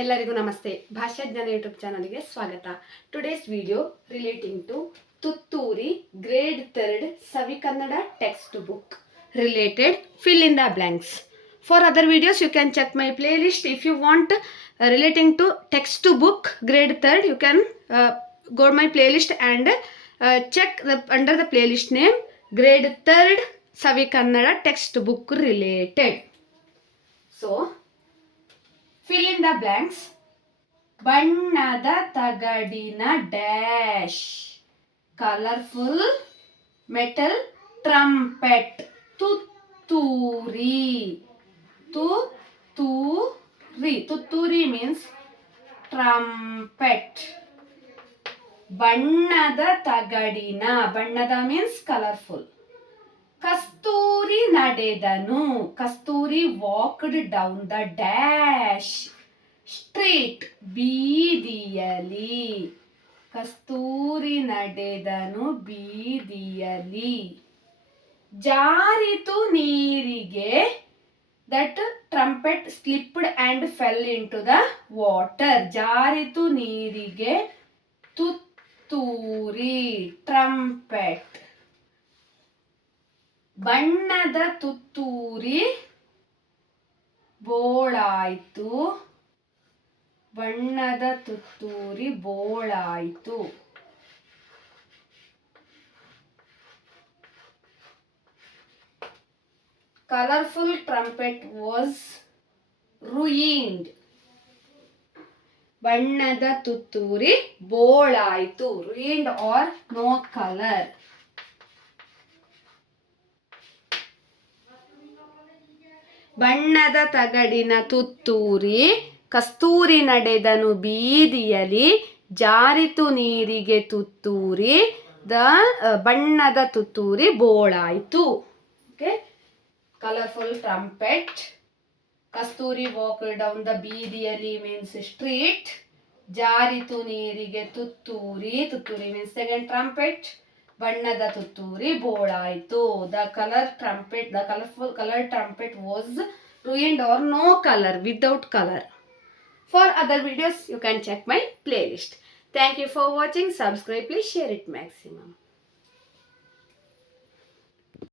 ಎಲ್ಲರಿಗೂ ನಮಸ್ತೆ. ಭಾಷಾಜ್ಞಾನ ಯೂಟ್ಯೂಬ್ ಚಾನಲ್ಗೆ ಸ್ವಾಗತ. ಟುಡೇಸ್ ವಿಡಿಯೋ ರಿಲೇಟಿಂಗ್ ಟು ತುತ್ತೂರಿ grade 3 Savi Kannada text book related fill in the blanks. For other videos you can check my playlist. If you want relating to text book grade 3 you can go to my playlist and check under the playlist name grade 3 Savi Kannada text book related. So fill in the blanks. ಬಣ್ಣದ ತಗಡಿನ dash colourful metal trumpet ತುತ್ತೂರಿ. ತುತ್ತೂರಿ means trumpet. ಬಣ್ಣದ ತಗಡಿನ, ಬಣ್ಣದ means colourful. Kasturi ನಡೆದನು, Kasturi walked down the dash street ಬೀದಿಯಲಿ. ಕಸ್ತೂರಿ ನಡೆದನು ಬೀದಿಯಲಿ. ಜಾರಿತು ನೀರಿಗೆ, that trumpet slipped and fell into the water. ಜಾರಿತು ನೀರಿಗೆ ತುತ್ತೂರಿ ಟ್ರಂಪೆಟ್. ಬಣ್ಣದ ತುತ್ತೂರಿ ಬೋಳಾಯ್ತು, ಬಣ್ಣದ ತುತ್ತೂರಿ ಬೋಳಾಯ್ತು. Colorful trumpet was ruined. ಬಣ್ಣದ ತುತ್ತೂರಿ ಬೋಳಾಯ್ತು. ruined or no color. ಬಣ್ಣದ ತಗಡಿನ ತುತ್ತೂರಿ ಕಸ್ತೂರಿ ನಡೆದನು ಬೀದಿಯಲಿ. ಜಾರಿತು ನೀರಿಗೆ ತುತ್ತೂರಿ, ಬಣ್ಣದ ತುತ್ತೂರಿ ಬೋಳಾಯ್ತು. Okay, colourful trumpet. Kasturi walked down the ಬೀದಿಯಲಿ ಮೀನ್ಸ್ ಸ್ಟ್ರೀಟ್. ಜಾರಿತು ನೀರಿಗೆ ತುತ್ತೂರಿ, ತುತ್ತೂರಿ ಮೀನ್ಸ್ ಸೆಕೆಂಡ್ ಟ್ರಂಪೆಟ್. ಬಣ್ಣದ ತುತ್ತೂರಿ ಬೋಳಾಯ್ತು. The colorful colored trumpet was ruined or no color, without color. For other videos you can check my playlist. Thank you for watching. Subscribe, please share it maximum.